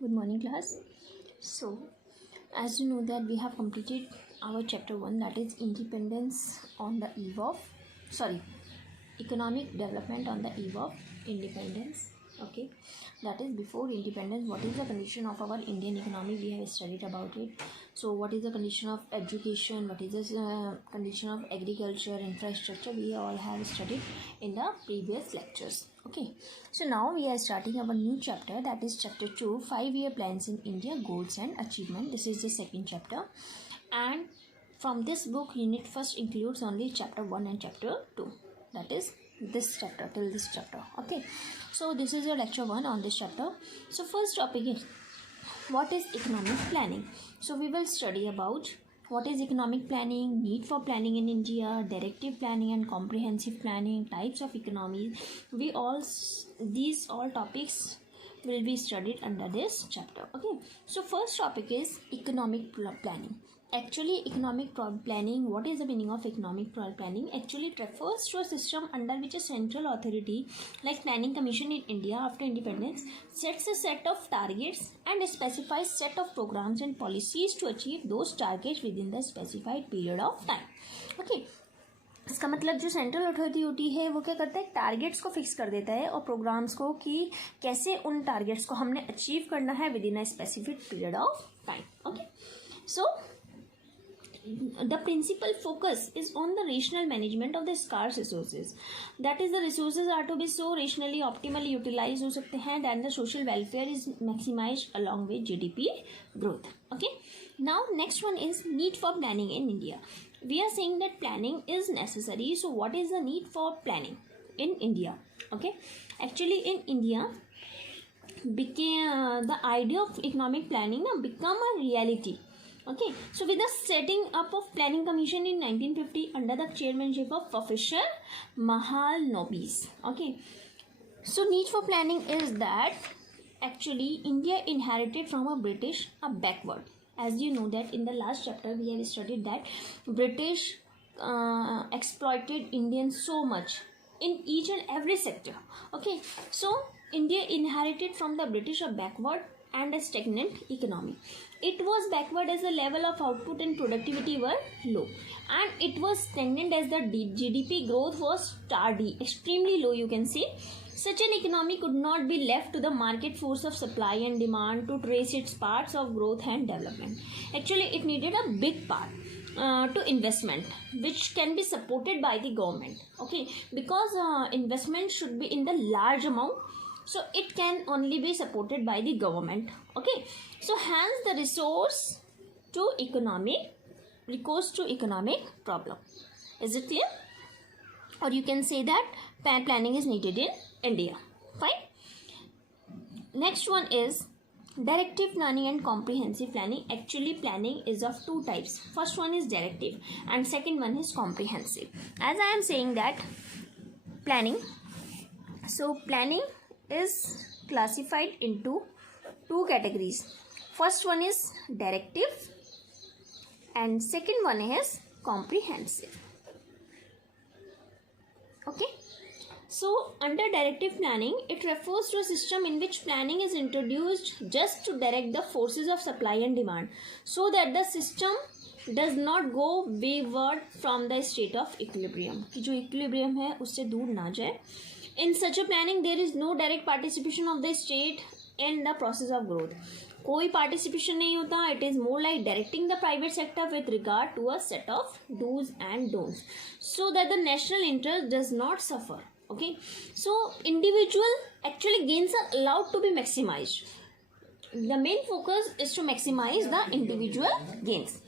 Good morning, class. So, as you know that we have completed our chapter 1, that is independence on the eve of, sorry, economic development on the eve of independence. Okay, that is before independence, what is the condition of our Indian economy? We have studied about it. So what is the condition of education, what is the condition of agriculture, infrastructure? We all have studied in the previous lectures. Okay, so now we are starting our new chapter, that is chapter 2, 5-year plans in India, goals and achievement. This is the second chapter, and from this book unit first includes only chapter 1 and chapter 2, that is this chapter till this chapter. Okay, so this is your lecture 1 on this chapter. So first topic is what is economic planning. So we will study about what is economic planning, need for planning in India, directive planning and comprehensive planning, types of economies. These all topics will be studied under this chapter. Okay, so first topic is economic planning. Actually, economic planning, what is the meaning of economic planning? Actually, it refers to a system under which a central authority like Planning Commission in India after independence sets a set of targets and specifies set of programs and policies to achieve those targets within the specified period of time. Okay, इसका मतलब जो central authority होती है वो क्या करता है, targets को फिक्स कर देता है और प्रोग्राम्स को कि कैसे उन टारगेट्स को हमने अचीव करना है with in a specific period of time. Okay, so the principal focus is on the rational management of the scarce resources. That is, the resources are to be so rationally optimally utilized हो सकते हैं that the social welfare is maximized along with GDP growth. Okay, now next one is need for planning in India. We are saying that planning is necessary. So what is the need for planning in India? Okay, actually in India the idea of economic planning now become a reality. Okay, so with the setting up of Planning Commission in 1950 under the chairmanship of Professor Mahalanobis. Okay, so need for planning is that actually India inherited from a British a backward. As you know that in the last chapter we have studied that British exploited Indians so much in each and every sector. Okay, so India inherited from the British a backward and a stagnant economy. It was backward as the level of output and productivity were low, and it was stagnant as the GDP growth was tardy, extremely low, you can see. Such an economy could not be left to the market force of supply and demand to trace its paths of growth and development. Actually, it needed a big part to investment, which can be supported by the government. Okay, because investment should be in the large amount, so it can only be supported by the government. Okay, so hence the recourse to economic problem. Is it clear? Or you can say that planning is needed in India. Fine. Next one is directive planning and comprehensive planning. Actually, planning is of two types. First one is directive and second one is comprehensive. As I am saying that planning, so planning is classified into two categories. First one is directive and second one is comprehensive. Okay, so under directive planning, it refers to a system in which planning is introduced just to direct the forces of supply and demand so that the system does not go wayward from the state of equilibrium, कि जो equilibrium है उससे दूर ना जाए. In such a planning, there is no direct participation of the state in the process of growth. कोई participation नहीं होता. It is more like directing the private sector with regard to a set of do's and don'ts, so that the national interest does not suffer. Okay, so individual actually gains are allowed to be maximized. The main focus is to maximize the individual gains.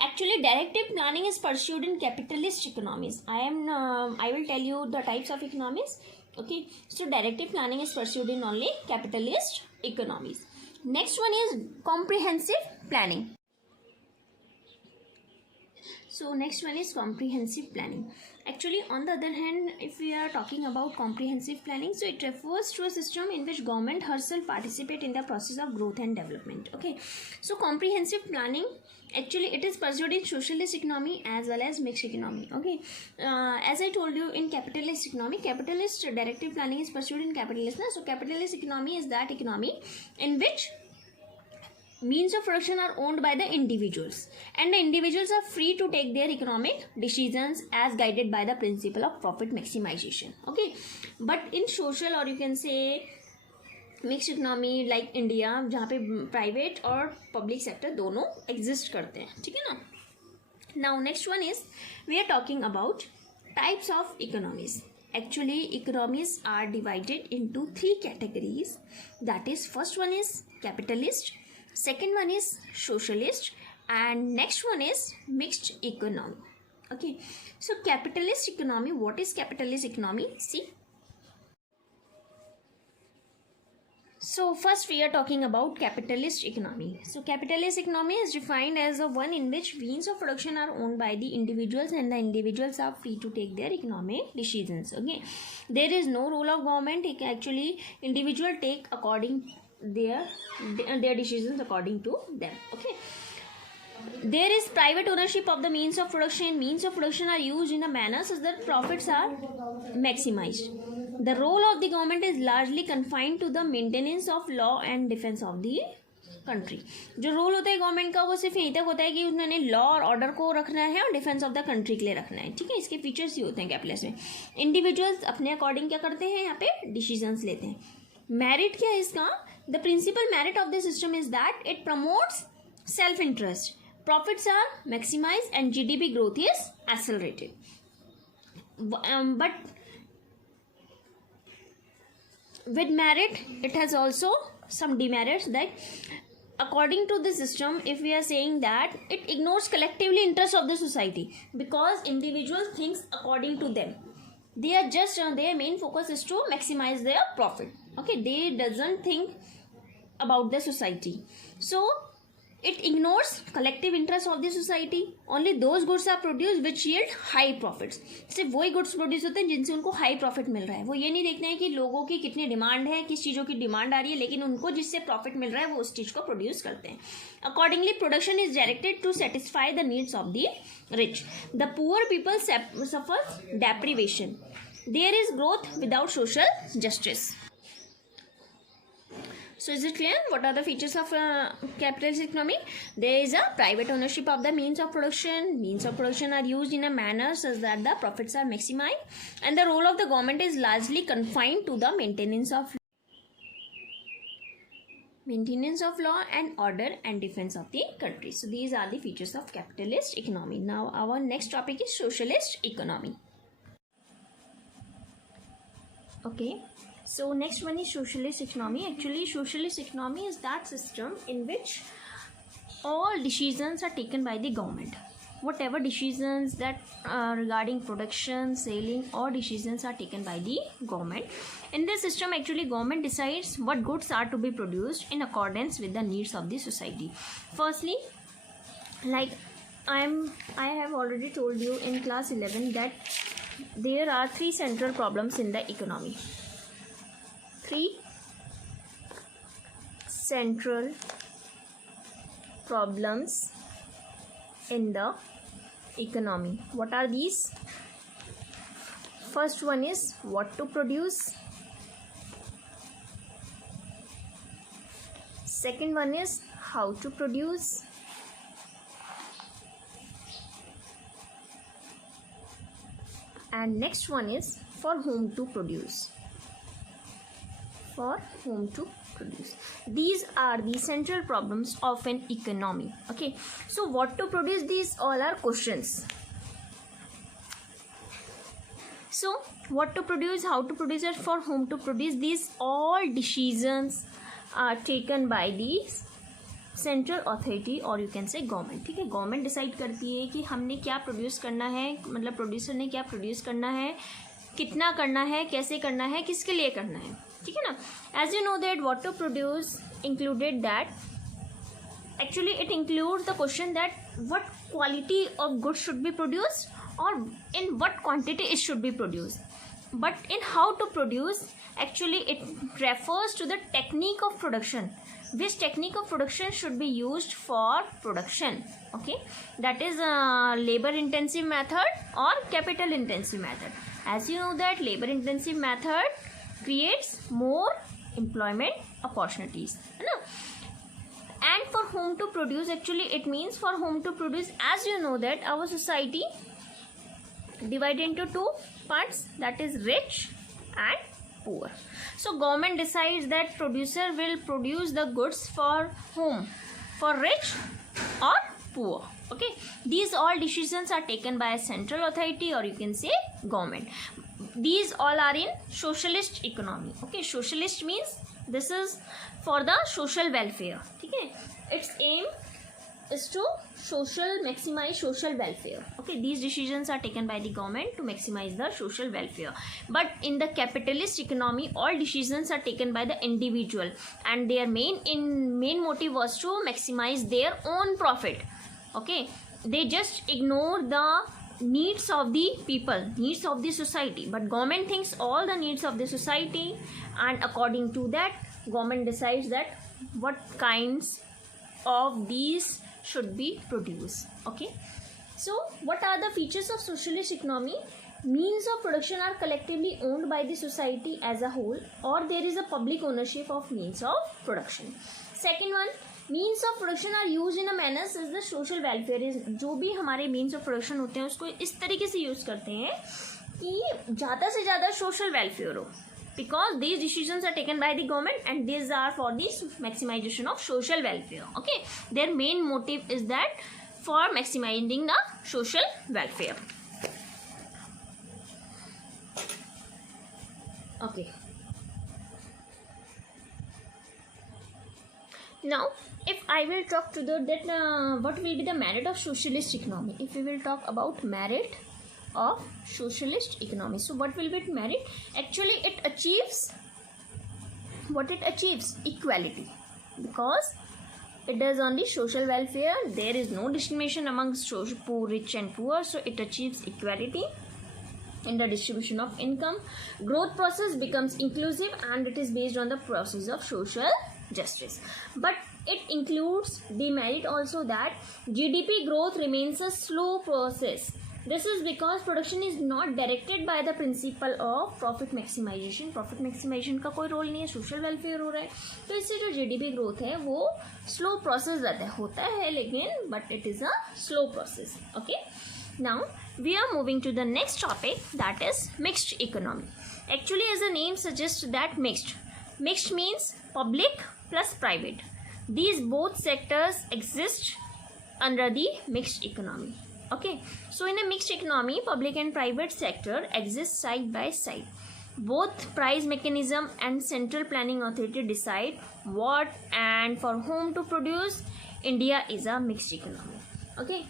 Actually, directive planning is pursued in capitalist economies. I will tell you the types of economies. Okay, so directive planning is pursued in only capitalist economies. Next one is comprehensive planning. So next one is comprehensive planning. Actually, on the other hand, if we are talking about comprehensive planning, so it refers to a system in which government herself participate in the process of growth and development. Okay, so comprehensive planning, actually it is pursued in socialist economy as well as mixed economy. Okay, as I told you, in capitalist economy, capitalist directive planning is pursued in capitalism. So capitalist economy is that economy in which means of production are owned by the individuals, and the individuals are free to take their economic decisions as guided by the principle of profit maximization. Okay, but in social, or you can say mix economy like India, जहाँ पे private और public sector दोनों exist करते हैं, ठीक है ना. Now next one is we are talking about types of economies. Actually, economies are divided into 3 categories. That is, first one is capitalist, second one is socialist, and next one is mixed economy. Okay, so capitalist economy. What is capitalist economy? See, so first we are talking about capitalist economy. So capitalist economy is defined as the one in which means of production are owned by the individuals and the individuals are free to take their economic decisions. Okay, there is no role of government. Actually, individual take according their decisions according to them. Okay, there is private ownership of the means of production. Means of production are used in a manner such that profits are maximized. The role of the government is largely confined to the maintenance of law and defense of the country. जो role होता है government का वो सिर्फ यहीं तक होता है कि उन्होंने लॉ और ऑर्डर को रखना है और डिफेंस ऑफ द कंट्री के लिए रखना है, ठीक है. इसके फीचर्स ही होते हैं कैपिटलिस्ट में. इंडिविजुअल्स अपने अकॉर्डिंग क्या करते हैं, यहाँ पे डिसीजंस लेते हैं. मेरिट क्या है इसका? The principal merit of the system is that it promotes self interest, profits are maximise and GDP growth is accelerated. But with merit it has also some demerits, that according to the system, if we are saying that it ignores collectively interests of the society, because individuals thinks according to them. They are just their main focus is to maximize their profit. Okay, they doesn't think about the society. So it ignores collective interest of the society. Only those goods are produced which yield high profits. सिर्फ वही goods produce होते हैं जिनसे उनको high profit मिल रहा है. वो ये नहीं देखना है कि लोगों की कितनी डिमांड है, किस चीज़ों की डिमांड आ रही है, लेकिन उनको जिससे प्रॉफिट मिल रहा है वो उस चीज़ को प्रोड्यूस करते हैं. Accordingly production is directed to satisfy the needs of the rich. The poor people suffers deprivation. There is growth without social justice. So is it clear? What are the features of capitalist economy? There is a private ownership of the means of production. Means of production are used in a manner such that the profits are maximized, and the role of the government is largely confined to the maintenance of law and order and defense of the country. So these are the features of capitalist economy. Now our next topic is socialist economy. Okay. So next one is socialist economy. Actually, socialist economy is that system in which all decisions are taken by the government. Whatever decisions that regarding production, selling, all decisions are taken by the government. In this system, actually, government decides what goods are to be produced in accordance with the needs of the society. Firstly, like I have already told you in class 11 that there are 3 central problems in the economy. 3 central problems in the economy. What are these? First one is what to produce. Second one is how to produce. And next one is for whom to produce. For whom to produce. These are the central problems of an economy. Okay, so what to produce, these all are questions. So what to produce, how to produce, and for whom to produce, these all decisions are taken by the central authority और you can say government. ठीक है, government decide करती है कि हमने क्या produce करना है, मतलब प्रोड्यूसर ने क्या प्रोड्यूस करना है, कितना करना है, कैसे करना है, किसके लिए करना है. ठीक है ना. As you know that what to produce included that actually it includes the question that what quality of goods should be produced or in what quantity it should be produced. But in how to produce, actually it refers to the technique of production. Which technique of production should be used for production? Okay, that is a labor intensive method or capital intensive method. As you know that labor intensive method creates more employment opportunities, है ना. And And for whom to produce, actually it means for whom to produce. As you know that our society divided into two parts, that is rich and poor. So government decides that producer will produce the goods for whom, for rich or poor. Okay, these all decisions are taken by a central authority, or you can say government. These all are in socialist economy. Okay, socialist means this is for the social welfare. Okay, its aim is to maximize social welfare. Okay, these decisions are taken by the government to maximize the social welfare. But in the capitalist economy, all decisions are taken by the individual, and their main motive was to maximize their own profit. Okay, they just ignore the needs of the people, needs of the society, but government thinks all the needs of the society, and according to that government decides that what kinds of these should be produced. Okay, so what are the features of socialist economy? Means of production are collectively owned by the society as a whole, or there is a public ownership of means of production. Second one, means of production are use in a manner is the social welfare is, जो भी हमारे means of production होते हैं उसको इस तरीके से use करते हैं कि ज़्यादा से ज़्यादा सोशल वेलफेयर हो, because these decisions are taken by the government and these are for this maximisation of social welfare. Okay, their main motive is that for maximising the social welfare. Okay, now if I will talk to that what will be the merit of socialist economy, if we will talk about merit of socialist economy, so what will be merit? Actually it achieves equality, because it does only social welfare. There is no discrimination amongst poor, rich and poor, so it achieves equality in the distribution of income. Growth process becomes inclusive, and it is based on the process of social justice. But it includes the merit also that GDP growth remains a slow process. This is because production is not directed by the principle of profit maximization. Profit maximization का कोई role नहीं है, social welfare हो रहा है, तो इससे जो GDP ग्रोथ है वो स्लो प्रोसेस होता है लेकिन but it is a slow process. Okay, now we are moving to the next topic, that is mixed economy. Actually, as the name suggests that mixed means public plus private. These both sectors exist under the mixed economy. Okay, so in a mixed economy, public and private sector exist side by side. Both price mechanism and central planning authority decide what and for whom to produce. India is a mixed economy. Okay,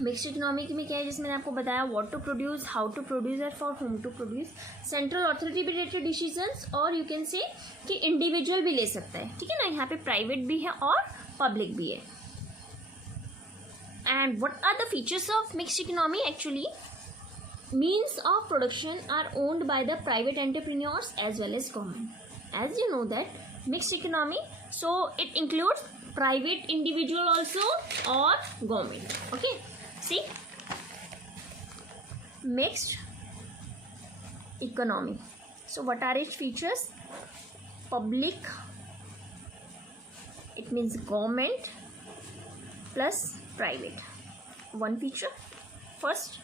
mixed economic में क्या है, जिसमें मैंने आपको बताया what to produce, how to produce और for home to produce. Central authority भी लेते डिसीजंस, और यू कैन से कि इंडिविजुअल भी ले सकता है. ठीक है ना, यहाँ पे प्राइवेट भी है और पब्लिक भी है. And what are the features of mixed economy? Actually means of production are owned by the private entrepreneurs as well as government. As you know that mixed economy, so it includes private individual also or government. Okay, see, mixed economy, so what are its features? Public, it means government plus private, one feature first.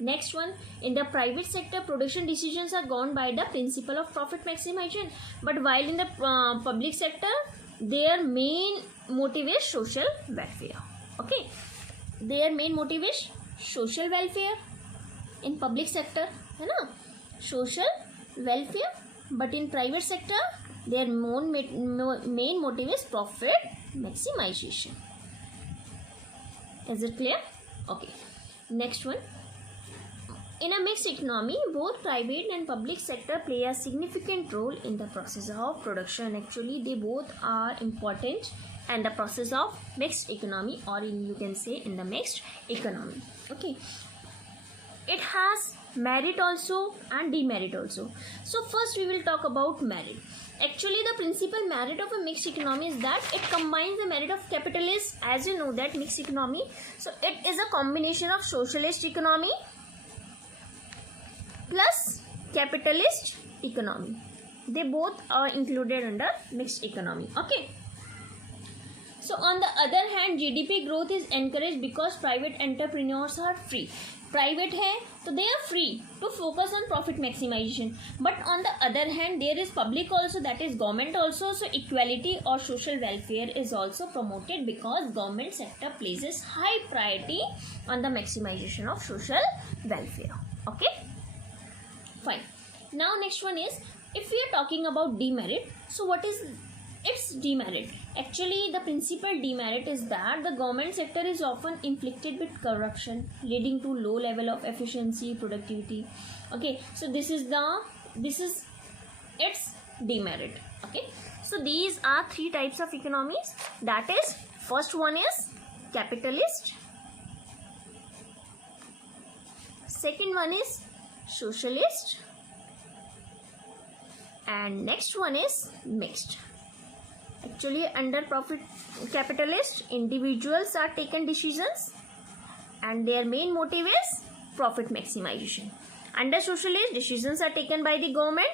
Next one, in the private sector, production decisions are governed by the principle of profit maximization, but while in the public sector, their main motive is social welfare. Okay, their main motive is social welfare in public sector, है ना, social welfare, but in private sector, their main motive is profit maximization. Is it clear? Okay, next one. In a mixed economy, both private and public sector play a significant role in the process of production. Actually, they both are important in the process of mixed economy, or you can say in the mixed economy. Okay, it has merit also and demerit also. So first we will talk about merit. Actually, the principal merit of a mixed economy is that it combines the merit of capitalists. As you know that mixed economy, so it is a combination of socialist economy plus capitalist economy. They both are included under mixed economy. Okay, So on the other hand, GDP growth is encouraged because private entrepreneurs are free. Private है तो they are free to focus on profit maximization. But on the other hand, there is public also, that is government also. So equality or social welfare is also promoted because government sector places high priority on the maximization of social welfare. Okay, fine. Now next one is, if we are talking about demerit, so what is its demerit? Actually, the principal demerit is that the government sector is often inflicted with corruption, leading to low level of efficiency, productivity. Okay, so this is its demerit. Okay, so these are three types of economies. That is, first one is capitalist, second one is socialist, and next one is mixed. Actually, under profit capitalist, individuals are taken decisions and their main motive is profit maximization. Under socialist, decisions are taken by the government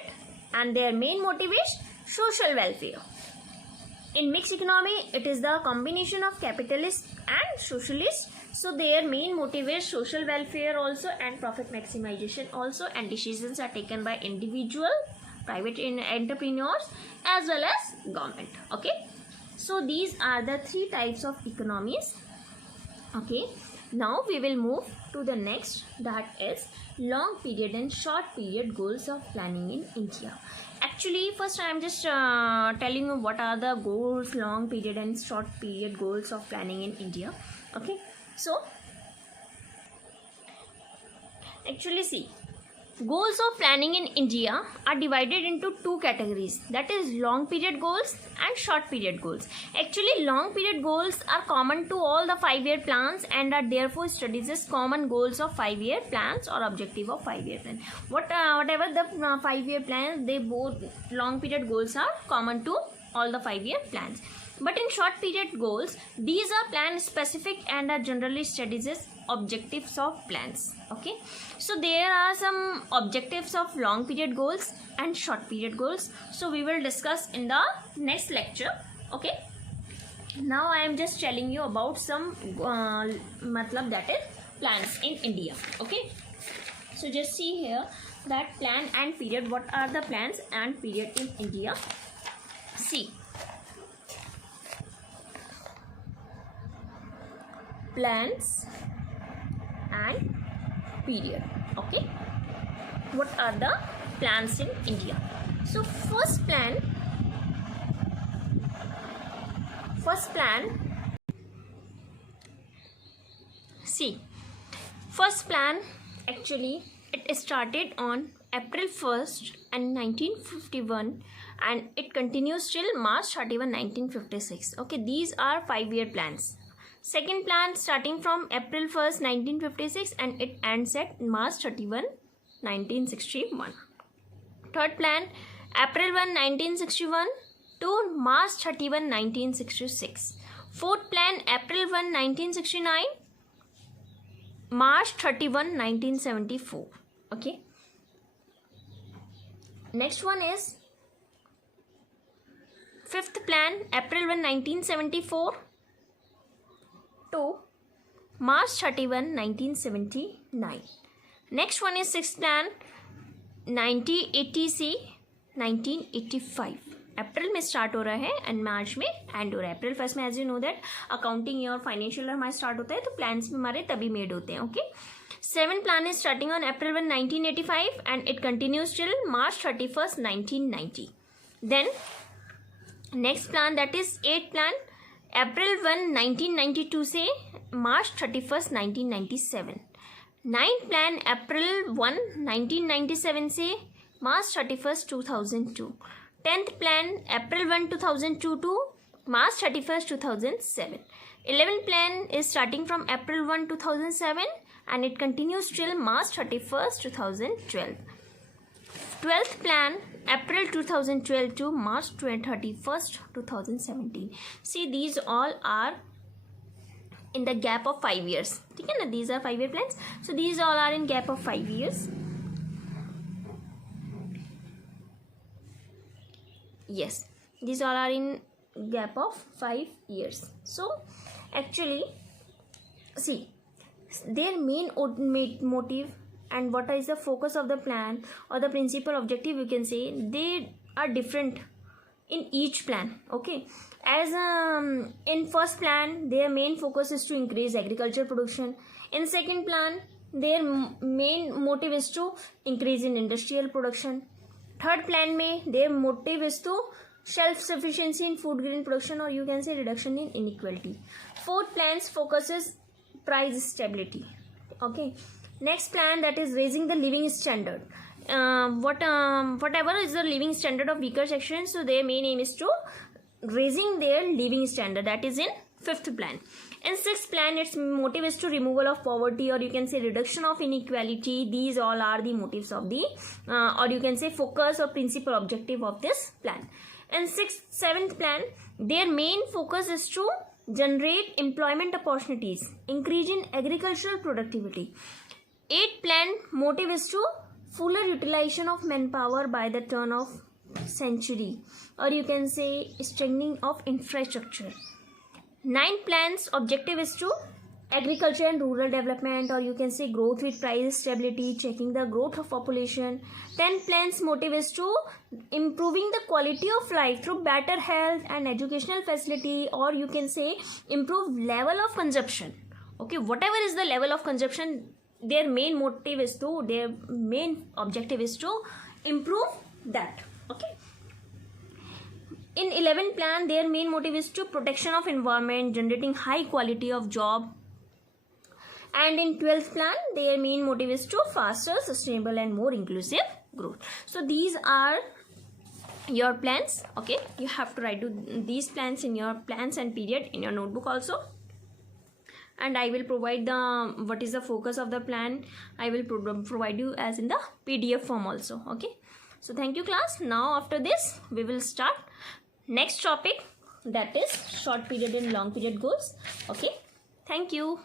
and their main motive is social welfare. In mixed economy, it is the combination of capitalist and socialist. So their main motive is social welfare also and profit maximization also, and decisions are taken by individual, private entrepreneurs as well as government. Okay, so these are the three types of economies. Okay, now we will move to the next, that is long period and short period goals of planning in India. Actually, first I am just telling you what are the goals, long period and short period goals of planning in India. Okay, so actually see, goals of planning in India are divided into two categories, that is long period goals and short period goals. Actually, long period goals are common to all the 5-year plans and are therefore studied as common goals of 5-year plans or objective of 5-year plan. Whatever the 5-year plans, they both long period goals are common to all the 5-year plans. But in short period goals, these are plan specific and are generally studied as objectives of plans. Okay, so there are some objectives of long period goals and short period goals, so we will discuss in the next lecture. Okay, now I am just telling you about some that is plans in India. Okay, so just see here that plan and period, what are the plans and period in India. See, plans and period. Okay, what are the plans in India? So first plan, see, first plan actually it started on April 1st and 1951 and it continues till March 31, 1956. Okay, these are 5-year plans. Second plan starting from April 1st, 1956 and it ends at March 31, 1961. Third plan, April 1, 1961 to March 31, 1966. Fourth plan, April 1, 1969, March 31, 1974. Okay. Next one is fifth plan, April 1, 1974 to March 31, 1979. Next one is sixth plan, 1980 से 1985. अप्रैल में start हो रहा है and मार्च में and हो रहा है. April first में as you know that accounting year financial year हमारे स्टार्ट होता है, तो प्लान्स में हमारे तभी मेड होते हैं. Okay, seven plan is starting on April 1, 1985 and it continues till March 31st, 1990. Then next plan that is eight plan, April 1, 1992 से March 31st, 1997. Ninth plan April 1, 1997 से March 31st, 2002. Tenth plan April 1, 2002 to March 31st, 2007. 11th plan is starting from April 1, 2007 and it continues till March 31st, 2012. 12th plan April 2012 to March 31st, 2017. See, these all are in the gap of 5 years. ठीक है ना, these are 5-year plans. So these all are in gap of 5 years. Yes, these all are in gap of 5 years. So actually, see, their main motive and what is the focus of the plan or the principal objective, you can say, they are different in each plan. Okay, as in first plan, their main focus is to increase agriculture production. In second plan, their main motive is to increase in industrial production. Third plan mein their motive is to self sufficiency in food grain production, or you can say reduction in inequality. Fourth plan's focus is price stability. Okay, next plan, that is raising the living standard. Whatever is the living standard of weaker sections, so their main aim is to raising their living standard. That is in fifth plan. In sixth plan, its motive is to removal of poverty, or you can say reduction of inequality. These all are the motives of the or you can say focus or principal objective of this plan. In seventh plan, their main focus is to generate employment opportunities, increase in agricultural productivity. Eighth plan motive is to fuller utilization of manpower by the turn of century, or you can say strengthening of infrastructure. Ninth plan's objective is to agriculture and rural development, or you can say growth with price stability, checking the growth of population. 10th plan's motive is to improving the quality of life through better health and educational facility, or you can say improve level of consumption. Okay, whatever is the level of consumption, their main motive is to, their main objective is to improve that. Okay, in 11th plan, their main motive is to protection of environment, generating high quality of job. And in 12th plan, their main motive is to faster, sustainable and more inclusive growth. So these are your plans. Okay, you have to write these plans in your plans and period in your notebook also. And I will provide the what is the focus of the plan. I will provide you as in the PDF form also. Okay, so thank you class. Now after this, we will start next topic, that is short period and long period goals. Okay, thank you.